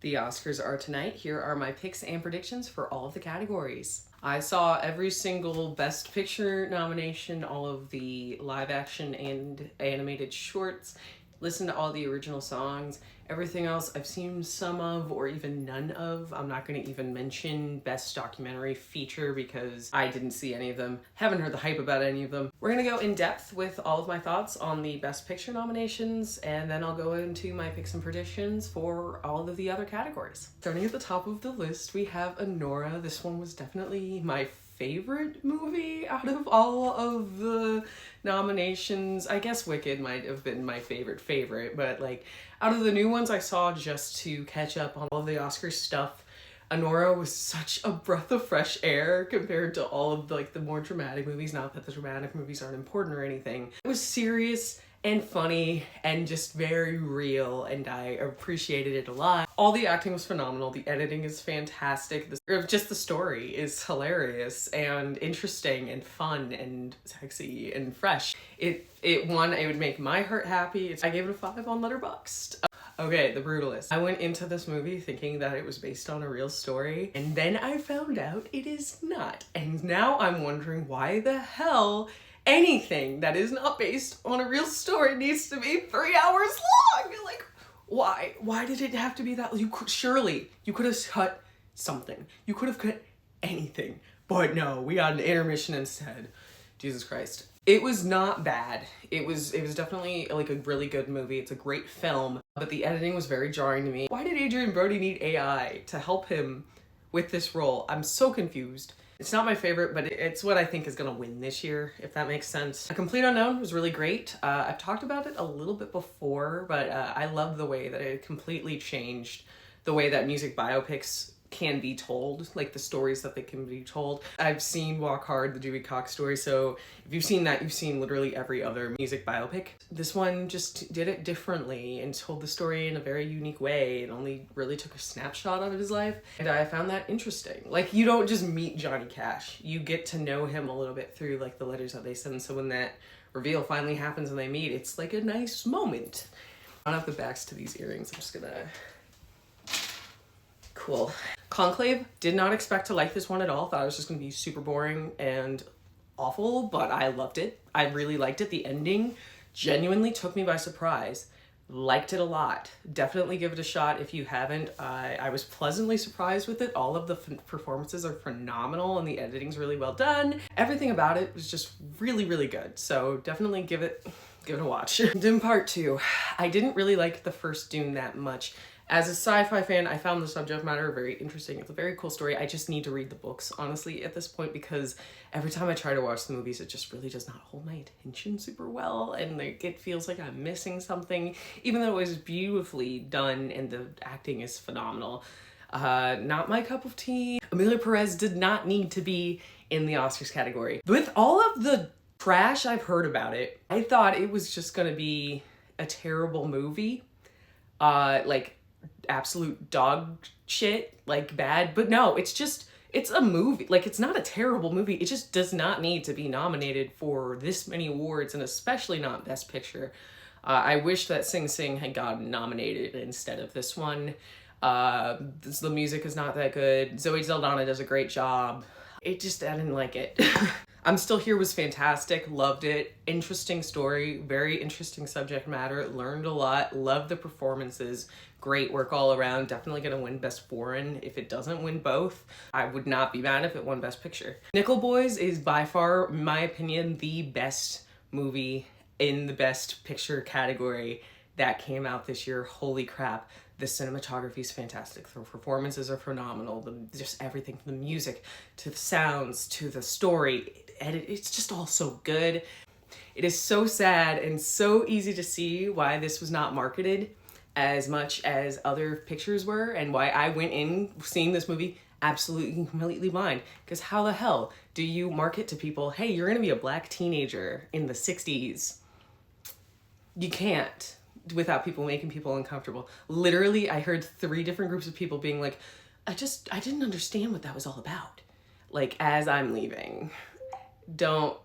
The Oscars are tonight. Here are my picks and predictions for all of the categories. I saw every single Best Picture nomination, all of the live action and animated shorts, listened to all the original songs. Everything else I've seen some of or even none of. I'm not going to even mention Best Documentary Feature because I didn't see any of them. Haven't heard the hype about any of them. We're going to go in depth with all of my thoughts on the Best Picture nominations, and then I'll go into my picks and predictions for all of the other categories. Starting at the top of the list, we have Anora. This one was definitely my favorite movie out of all of the nominations. I guess Wicked might have been my favorite, but like out of the new ones I saw just to catch up on all of the Oscar stuff, Anora was such a breath of fresh air compared to all of the more dramatic movies. Not that the dramatic movies aren't important or anything. It was serious and funny and just very real, and I appreciated it a lot. All the acting was phenomenal. The editing is fantastic. Just the story is hilarious and interesting and fun and sexy and fresh. It won. It would make my heart happy. I gave it a 5 on Letterboxd. Okay, The Brutalist. I went into this movie thinking that it was based on a real story, and then I found out it is not. And now I'm wondering why the hell anything that is not based on a real story needs to be 3 hours long. Like, why? Why did it have to be that? Surely you could have cut something. You could have cut anything. But no, we got an intermission instead. Jesus Christ. It was not bad. It was definitely like a really good movie. It's a great film, but the editing was very jarring to me. Why did Adrian Brody need AI to help him with this role? I'm so confused. It's not my favorite, but it's what I think is gonna win this year, if that makes sense. A Complete Unknown was really great. I've talked about it a little bit before, but I love the way that it completely changed the way that music biopics can be told, like the stories that they can be told. I've seen Walk Hard, the Dewey Cox story, so if you've seen that, you've seen literally every other music biopic. This one just did it differently and told the story in a very unique way. It only really took a snapshot out of his life, and I found that interesting. Like, you don't just meet Johnny Cash. You get to know him a little bit through like the letters that they send, so when that reveal finally happens and they meet, it's like a nice moment. I don't have the backs to these earrings. I'm just gonna... Cool. Conclave, did not expect to like this one at all. Thought it was just gonna be super boring and awful, but I loved it. I really liked it. The ending genuinely took me by surprise. Liked it a lot. Definitely give it a shot if you haven't. I was pleasantly surprised with it. All of the performances are phenomenal and the editing's really well done. Everything about it was just really, really good. So definitely give it a watch. Dune Part 2. I didn't really like the first Dune that much. As a sci-fi fan, I found the subject matter very interesting. It's a very cool story. I just need to read the books, honestly, at this point, because every time I try to watch the movies, it just really does not hold my attention super well, and like it feels like I'm missing something, even though it was beautifully done and the acting is phenomenal. Not my cup of tea. Emilia Perez did not need to be in the Oscars category. With all of the trash I've heard about it, I thought it was just gonna be a terrible movie. Like, absolute dog shit, like bad, but no, it's a movie. Like, it's not a terrible movie. It just does not need to be nominated for this many awards, and especially not Best Picture. I wish that Sing Sing had gotten nominated instead of this one. The music is not that good. Zoe Saldana does a great job. I didn't like it. I'm Still Here was fantastic. Loved it. Interesting story. Very interesting subject matter. Learned a lot. Loved the performances. Great work all around. Definitely gonna win Best Foreign if it doesn't win both. I would not be mad if it won Best Picture. Nickel Boys is by far, in my opinion, the best movie in the Best Picture category that came out this year. Holy crap. The cinematography is fantastic. The performances are phenomenal. Just everything from the music to the sounds to the story. And it's just all so good. It is so sad and so easy to see why this was not marketed as much as other pictures were, and why I went in seeing this movie absolutely completely blind. Because how the hell do you market to people, hey, you're gonna be a black teenager in the 60s? You can't, without people making people uncomfortable. Literally, I heard 3 different groups of people being like, I didn't understand what that was all about. Like, as I'm leaving. Don't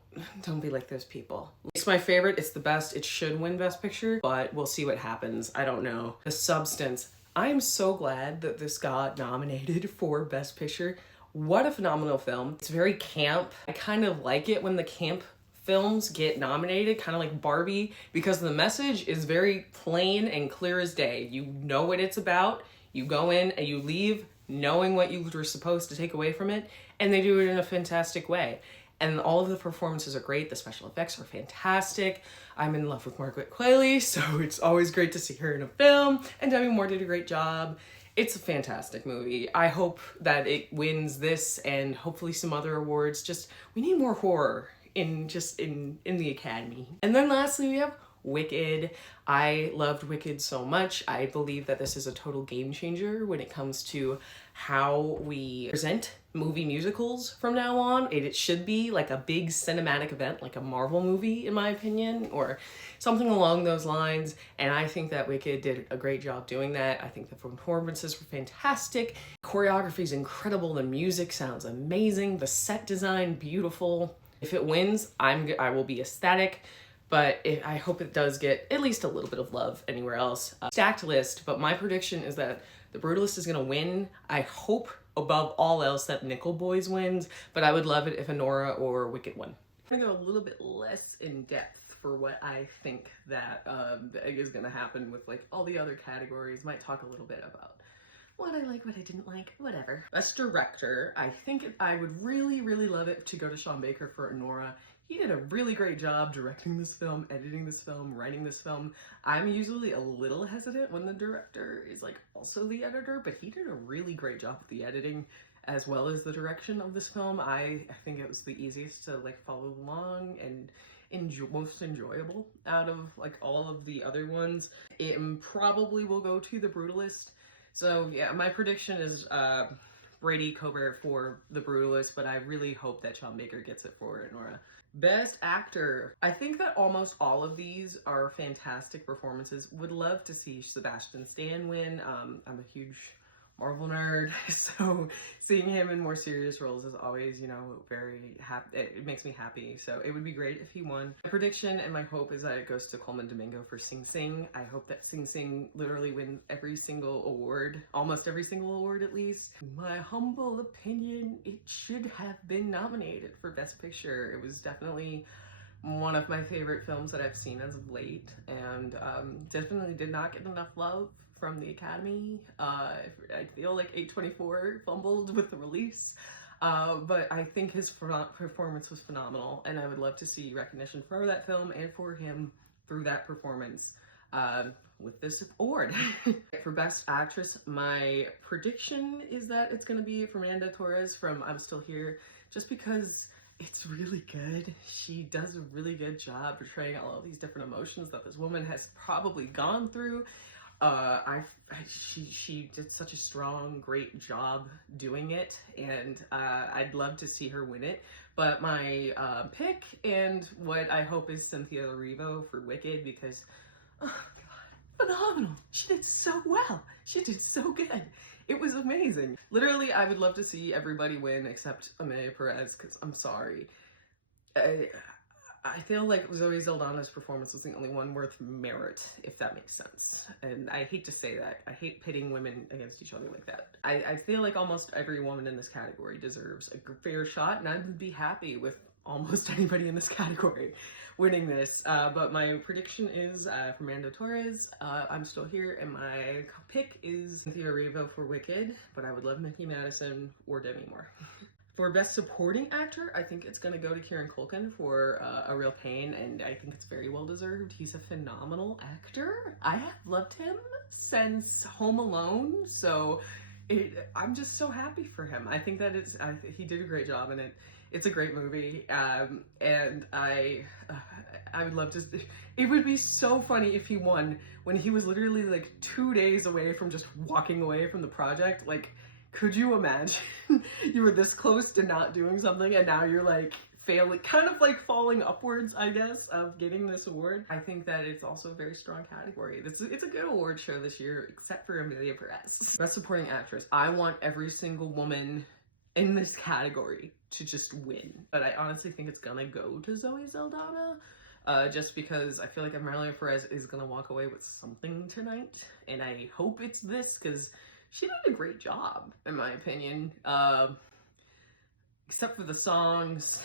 be like those people. It's my favorite. It's the best. It should win Best Picture, but we'll see what happens. I don't know. The substance, I am so glad that this got nominated for Best Picture. What a phenomenal film. It's very camp. I kind of like it when the camp films get nominated, kind of like Barbie, because the message is very plain and clear as day. You know what it's about. You go in and you leave knowing what you were supposed to take away from it, and they do it in a fantastic way. And all of the performances are great. The special effects are fantastic. I'm in love with Margaret Qualley, so it's always great to see her in a film. And Demi Moore did a great job. It's a fantastic movie. I hope that it wins this and hopefully some other awards. Just, we need more horror in the Academy. And then lastly, we have Wicked. I loved Wicked so much. I believe that this is a total game changer when it comes to how we present movie musicals from now on. It should be like a big cinematic event, like a Marvel movie, in my opinion, or something along those lines. And I think that Wicked did a great job doing that. I think the performances were fantastic. Choreography is incredible. The music sounds amazing. The set design, beautiful. If it wins, I will be ecstatic. But I hope it does get at least a little bit of love anywhere else. Stacked list, but my prediction is that The Brutalist is gonna win. I hope above all else that Nickel Boys wins, but I would love it if Anora or Wicked won. I'm gonna go a little bit less in depth for what I think that is gonna happen with like all the other categories. Might talk a little bit about what I like, what I didn't like, whatever. Best Director, I think I would really, really love it to go to Sean Baker for Anora. He did a really great job directing this film, editing this film, writing this film. I'm usually a little hesitant when the director is like also the editor, but he did a really great job with the editing as well as the direction of this film. I think it was the easiest to like follow along and most enjoyable out of like all of the other ones. It probably will go to The Brutalist. So yeah, my prediction is Brady Colbert for The Brutalist, but I really hope that Sean Baker gets it for Nora. Best Actor. I think that almost all of these are fantastic performances. Would love to see Sebastian Stan win. I'm a huge Marvel nerd, so seeing him in more serious roles is always, you know, very happy. It makes me happy, so it would be great if he won. My prediction and my hope is that it goes to Coleman Domingo for Sing Sing. I hope that Sing Sing literally wins every single award, almost every single award at least. My humble opinion, it should have been nominated for Best Picture. It was definitely one of my favorite films that I've seen as of late, and definitely did not get enough love from the Academy. I feel like A24 fumbled with the release, but I think his performance was phenomenal, and I would love to see recognition for that film and for him through that performance with this award. For Best Actress, my prediction is that it's going to be Fernanda Torres from I'm Still Here, just because it's really good. She does a really good job portraying all of these different emotions that this woman has probably gone through. She did such a strong, great job doing it, and I'd love to see her win it. But my pick and what I hope is Cynthia Erivo for Wicked, because oh god, phenomenal! She did so well. She did so good. It was amazing. Literally, I would love to see everybody win except Amelia Perez, because I'm sorry. I feel like Zoe Saldana's performance was the only one worth merit, if that makes sense. And I hate to say that. I hate pitting women against each other like that. I feel like almost every woman in this category deserves a fair shot, and I would be happy with almost anybody in this category winning this. But my prediction is Fernando Torres. I'm Still Here, and my pick is Cynthia Erivo for Wicked, but I would love Mickey Madison or Demi Moore. For Best Supporting Actor, I think it's going to go to Kieran Culkin for A Real Pain, and I think it's very well deserved. He's a phenomenal actor. I have loved him since Home Alone, so I'm just so happy for him. I think that he did a great job in it. It's a great movie, and I would love to. It would be so funny if he won when he was literally like 2 days away from just walking away from the project. Like, could you imagine you were this close to not doing something and now you're like failing, kind of like falling upwards, I guess, of getting this award? I think that it's also a very strong category. It's a good award show this year, except for Amelia Perez. Best Supporting Actress. I want every single woman in this category to just win, but I honestly think it's gonna go to Zoe Saldana. just because I feel like Amelia Perez is gonna walk away with something tonight, and I hope it's this, because she did a great job, in my opinion. Except for the songs,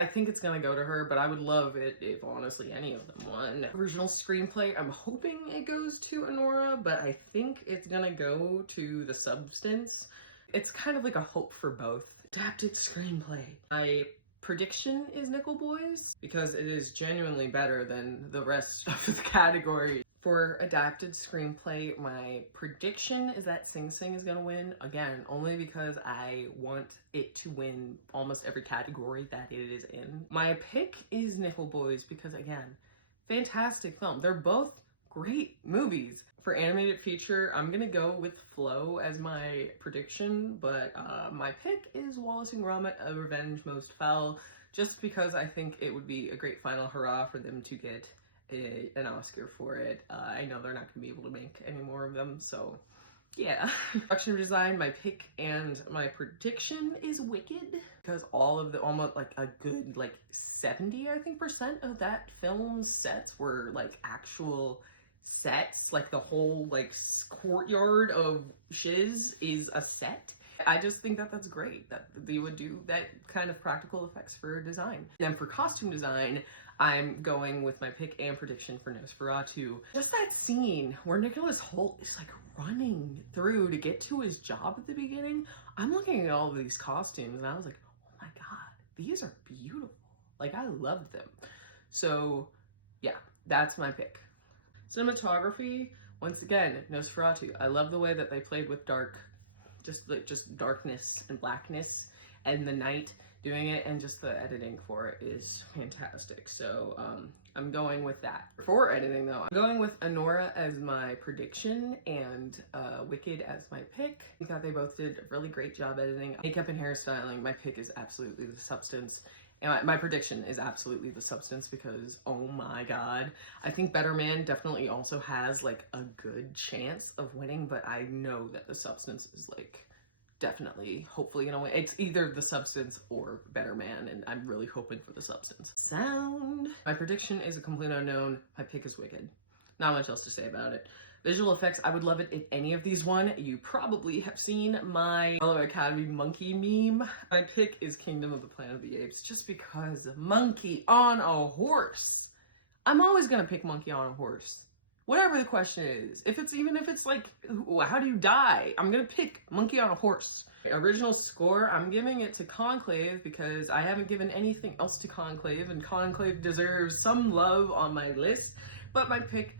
I think it's gonna go to her, but I would love it if honestly any of them won. Original screenplay, I'm hoping it goes to Anora, but I think it's gonna go to The Substance. It's kind of like a hope for both. Adapted screenplay. My prediction is Nickel Boys, because it is genuinely better than the rest of the category. For adapted screenplay, my prediction is that Sing Sing is gonna win. Again, only because I want it to win almost every category that it is in. My pick is Nickel Boys because, again, fantastic film. They're both great movies. For animated feature, I'm gonna go with Flow as my prediction, but my pick is Wallace and Gromit: A Revenge Most Foul, just because I think it would be a great final hurrah for them to get an Oscar for it. I know they're not gonna be able to make any more of them, so yeah. Production design, my pick and my prediction is Wicked, because all of the, almost like a good like 70, I think, percent of that film's sets were like actual sets. Like the whole like courtyard of Shiz is a set. I just think that that's great that they would do that kind of practical effects for design. And for costume design, I'm going with my pick and prediction for Nosferatu. Just that scene where Nicholas Hoult is like running through to get to his job at the beginning. I'm looking at all of these costumes and I was like, oh my god, these are beautiful. Like, I love them. So yeah, that's my pick. Cinematography, once again, Nosferatu. I love the way that they played with just darkness and blackness and the night doing it, and just the editing for it is fantastic. So I'm going with that. For editing though, I'm going with Anora as my prediction and Wicked as my pick. I think that they both did a really great job editing. Makeup and hairstyling, my pick is absolutely The Substance. And my prediction is absolutely The Substance because, oh my god. I think Better Man definitely also has like a good chance of winning, but I know that The Substance is like definitely, hopefully, gonna win. It's either The Substance or Better Man, and I'm really hoping for The Substance. Sound. My prediction is a complete unknown. My pick is Wicked. Not much else to say about it. Visual effects, I would love it if any of these won. You probably have seen my Fellow Academy monkey meme. My pick is Kingdom of the Planet of the Apes, just because monkey on a horse. I'm always gonna pick monkey on a horse. Whatever the question is. Even if it's like, how do you die? I'm gonna pick monkey on a horse. Original score, I'm giving it to Conclave because I haven't given anything else to Conclave, and Conclave deserves some love on my list, but my pick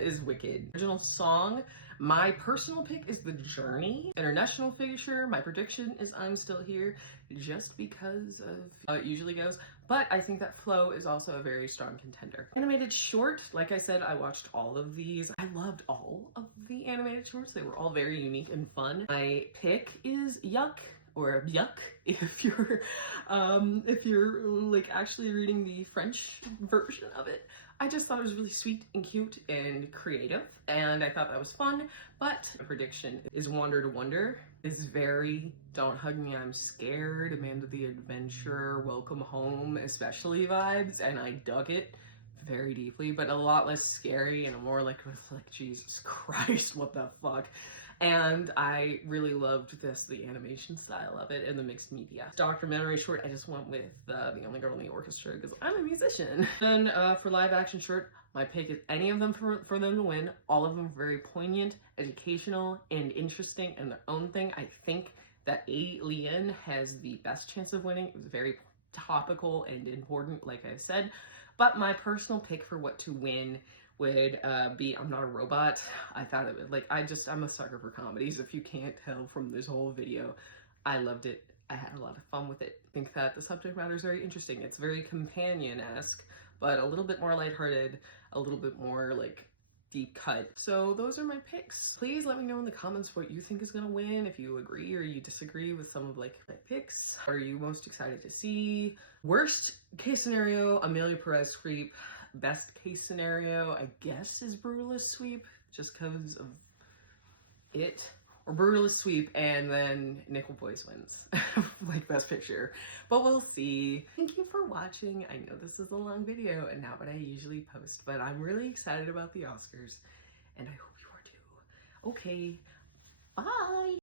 is Wicked. Original song, my personal pick is The Journey. International feature, my prediction is I'm Still Here, just because of how it usually goes. But I think that Flow is also a very strong contender. Animated short, like I said, I watched all of these. I loved all of the animated shorts. They were all very unique and fun. My pick is Yuck, or Yuck, if you're like actually reading the French version of it. I just thought it was really sweet and cute and creative, and I thought that was fun. But my prediction is Wander to Wonder. It's very Don't Hug Me, I'm Scared, Amanda the Adventurer, Welcome Home, especially vibes, and I dug it very deeply, but a lot less scary and more like Jesus Christ, what the fuck. And I really loved the animation style of it and the mixed media. Documentary short, I just went with The Only Girl in the Orchestra because I'm a musician. Then for live action short, my pick is any of them for them to win. All of them very poignant, educational, and interesting in their own thing. I think that Alien has the best chance of winning. It was very topical and important, like I said. But my personal pick for what to win would be I'm Not a Robot. I thought it would, like, I'm a sucker for comedies. If you can't tell from this whole video, I loved it. I had a lot of fun with it. I think that the subject matter is very interesting. It's very companion-esque, but a little bit more lighthearted, a little bit more like deep cut. So those are my picks. Please let me know in the comments what you think is gonna win, if you agree or you disagree with some of like my picks. What are you most excited to see? Worst case scenario, Amelia Perez sweep. Best case scenario, I guess, is Brula's sweep, just because of it. or Brutalist Sweep, and then Nickel Boys wins, like Best Picture. But we'll see. Thank you for watching. I know this is a long video and not what I usually post, but I'm really excited about the Oscars, and I hope you are too. Okay, bye.